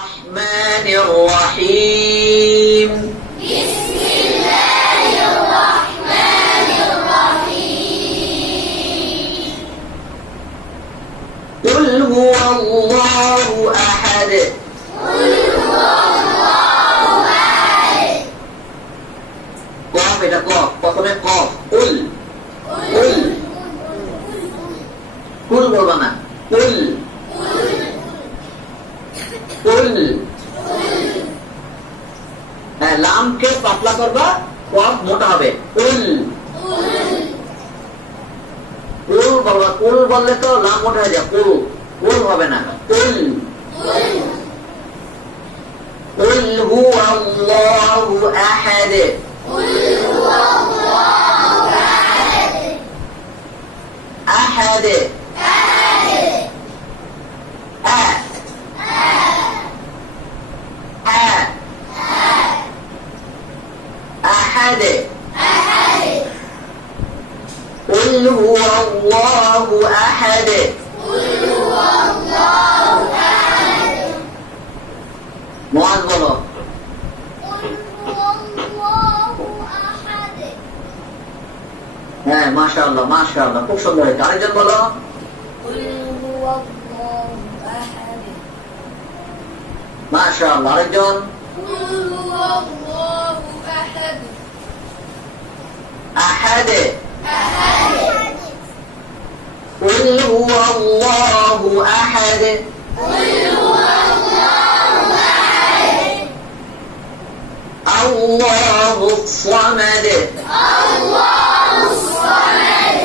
الرحمن الرحيم بسم الله الرحمن الرحيم قل هو الله أحد قل هو الله أحد قاف এটা قاف প্রথমে قاف قل قل قل বলবা না قل قل হ্যাঁ লামকে পাতলা করবা কফ মোটা হবে قل قل বলবা قل বললে তো লাম মোটা হয়ে যায় قل قل হবে না قل قل هو الله أحد قل هو الله أحد أحد أحد قل هو الله أحد قل هو الله أحد معاذ বলো قل هو الله أحد হ্যাঁ মাশাআল্লাহ মাশাআল্লাহ খুব সুন্দর হয়েছে আরেকজন বলো قل هو الله أحد মাশাআল্লাহ আরেকজন قل هو الله أحد أحد أحد قل هو الله أحد قل هو الله أحد الله الصمد الله الصمد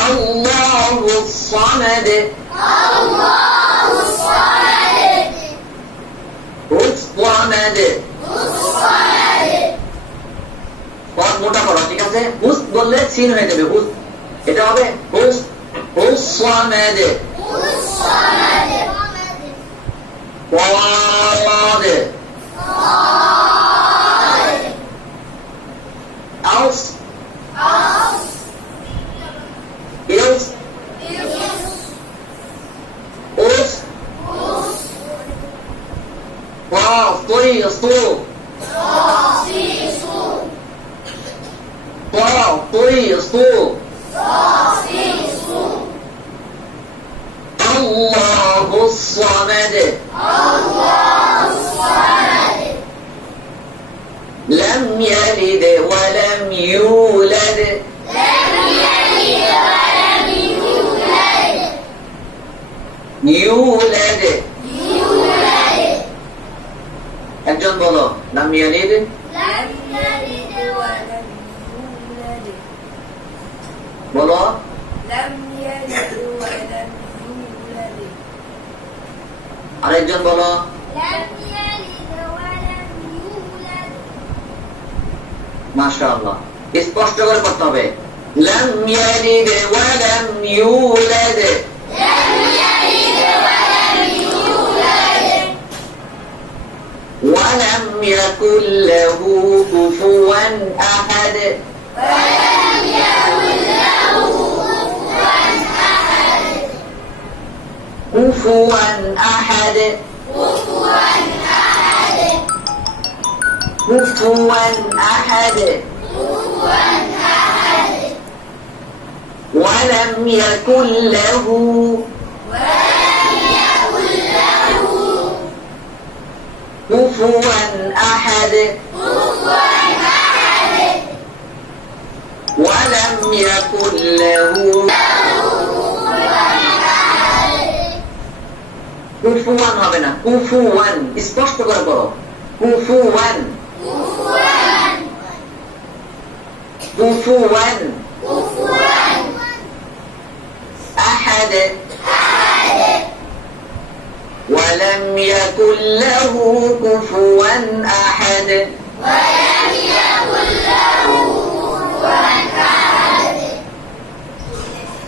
الله الصمد الله الصمد الصمد الصمد পদ মোটা করো ঠিক আছে হুস বললে সিন হয়ে যাবে হুস এটা হবে হুস الصمد الصمد قاد أوس إلس أوس قاف طي صوب قاف طي صوب الله الصمد الله الصمد لم يلد ولم يولد لم يلد ولم يولد يولد يولد একজন বলো لم يلد لم يلد ولم يولد বলো لم يلد ولم يولد আরেকজন বলো لم يلد ولم يولد মাশাআল্লাহ স্পষ্ট করে পড়তে হবে لم يلد ولم يولد لم يلد ولم يولد ولم يكن له كفوا أحد ولم يكن له كفوا أحد كفوا أحد كفوا أحد كفوا أحد كفوا أحد ولم يكن له ولم يكن له كفوا أحد كفوا أحد ولم يكن له কুফুয়ান হবে না কুফুয়ান স্পষ্ট করে বলো কুফুয়ান কুফুয়ান أحد ولم يكن له كفوا أحد ولم يكن له كفوا أحد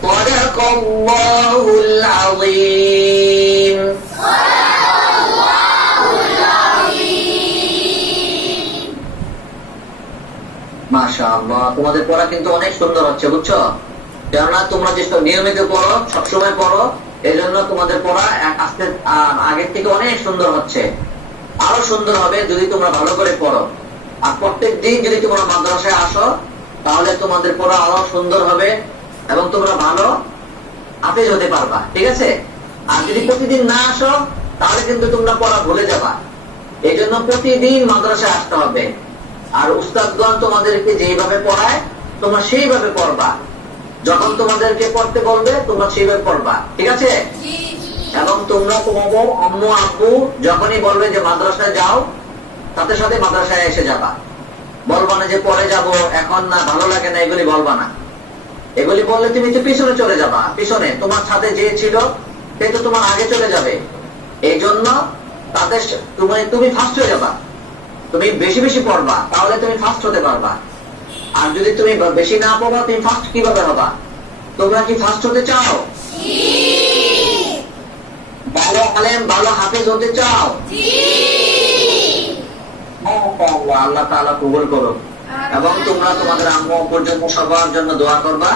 صدق الله العظيم صدق الله العظيم মাশাআল্লাহ তোমাদের পড়া কিন্তু অনেক সুন্দর হচ্ছে বুঝছো কেননা তোমরা যেটা নিয়মিত পড়ো সবসময় পড়ো এই জন্য তোমাদের পড়া আস্তে আগের থেকে অনেক সুন্দর হচ্ছে, আরো সুন্দর হবে যদি তোমরা ভালো করে পড়ো। আর প্রত্যেক দিন যদি তোমরা মাদ্রাসায় আসো তাহলে তোমাদের পড়া আরো সুন্দর হবে এবং তোমরা ভালো হাফেজ হতে পারবা, ঠিক আছে? আর যদি প্রতিদিন না আসো তাহলে কিন্তু তোমরা পড়া ভুলে যাবা। এই জন্য প্রতিদিন মাদ্রাসায় আসতে হবে। আর উস্তাদগণ তোমাদেরকে যেভাবে পড়ায় তোমরা সেইভাবে পড়বা, যখন তোমাদেরকে পড়তে বলবে তোমরা সেইভাবে পড়বা, ঠিক আছে? এবং তোমরা তোমাদের আম্মু আব্বু যখনই বলবে যে মাদ্রাসায় যাও, সাথে সাথে মাদ্রাসায় এসে যাবা। বলবা না যে পরে যাব, এখন না, ভালো লাগে না, এগুলি বলবা না। এগুলি বললে তুমি তো পিছনে চলে যাবা, পিছনে তোমার সাথে যে ছিল সে তো তোমার আগে চলে যাবে। এই জন্য তাদের তুমি ফার্স্ট হয়ে যাবা। তুমি বেশি বেশি পড়বা, তাহলে তুমি ফার্স্ট হতে পারবা। আর যদি তুমি বেশি না পড়বা, তুমি ফার্স্ট কিভাবে হবা? তোমরা কি ফার্স্ট হতে চাও? ভালো আলেম, ভালো হাফেজ হতে চাও? আল্লাহ তাআলা কবুল করুক। এবং তোমরা তোমাদের আম্মু পর্যন্ত সবার জন্য দোয়া করবা।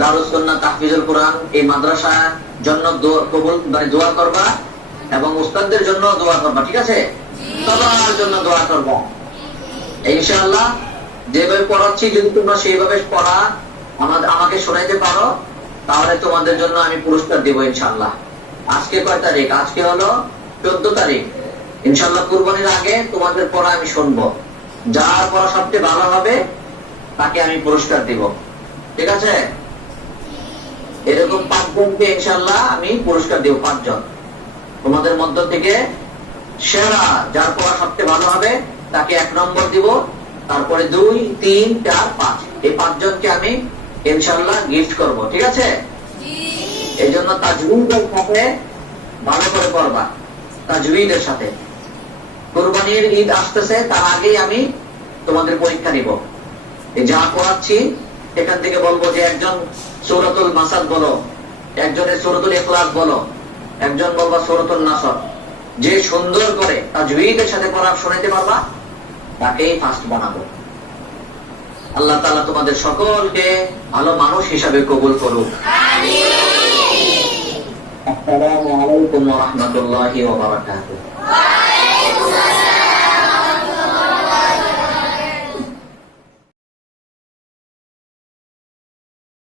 দারুস সুন্নাহ তাহফিজুল কোরআন এই মাদ্রাসার জন্য কবুল দোয়া করবা এবং উস্তাদদের জন্য দোয়া করবা, ঠিক আছে? সবার জন্য দোয়া করবা ইনশাআল্লাহ। যেভাবে পড়াচ্ছি যদি তোমরা সেইভাবে পড়া আমাকে শোনাইতে পারো তাহলে তোমাদের জন্য আমি পুরস্কার দেব ইনশাআল্লাহ। আজকে কয় তারিখ? আজকে হলো 14 তারিখ। ইনশাআল্লাহ কুরবানির আগে তোমাদের পড়া আমি শুনবো। যার পড়া সবচেয়ে ভালো হবে তাকে আমি পুরস্কার দিব, ঠিক আছে? এরকম 5 জনকে ইনশাআল্লাহ আমি পুরস্কার দেব। 5 জন তোমাদের মধ্য থেকে সেরা, যার পড়া সবচেয়ে ভালো হবে তাকে 1 নম্বর দিব। তারপরে 2, 3, 4, 5 এই 5 জনকে আমি ইনশাআল্লাহ গিফট করব, ঠিক আছে? এই জন্য তাজউদের সাথে ভালো করে পড়বা, তাজউদের সাথে। কুরবানির ঈদ আসতেছে, তার আগেই আমি তোমাদের পরীক্ষা নিব। যা পড়াচ্ছি সেখান থেকে বলবো যে একজন সূরাতুল মাসাদ বলো, একজনের সূরাতুল ইখলাস বলো, একজন বলবা সূরাতুন নাসর। যে সুন্দর করে তাজউদের সাথে পড়া শোনাতে পারবা তাকেই ফার্স্ট বানাবো। আল্লাহ তাআলা তোমাদের সকলকে ভালো মানুষ হিসাবে কবুল করুক। আমিন। আসসালামু আলাইকুম ওয়া রাহমাতুল্লাহি ওয়া বারাকাতুহু।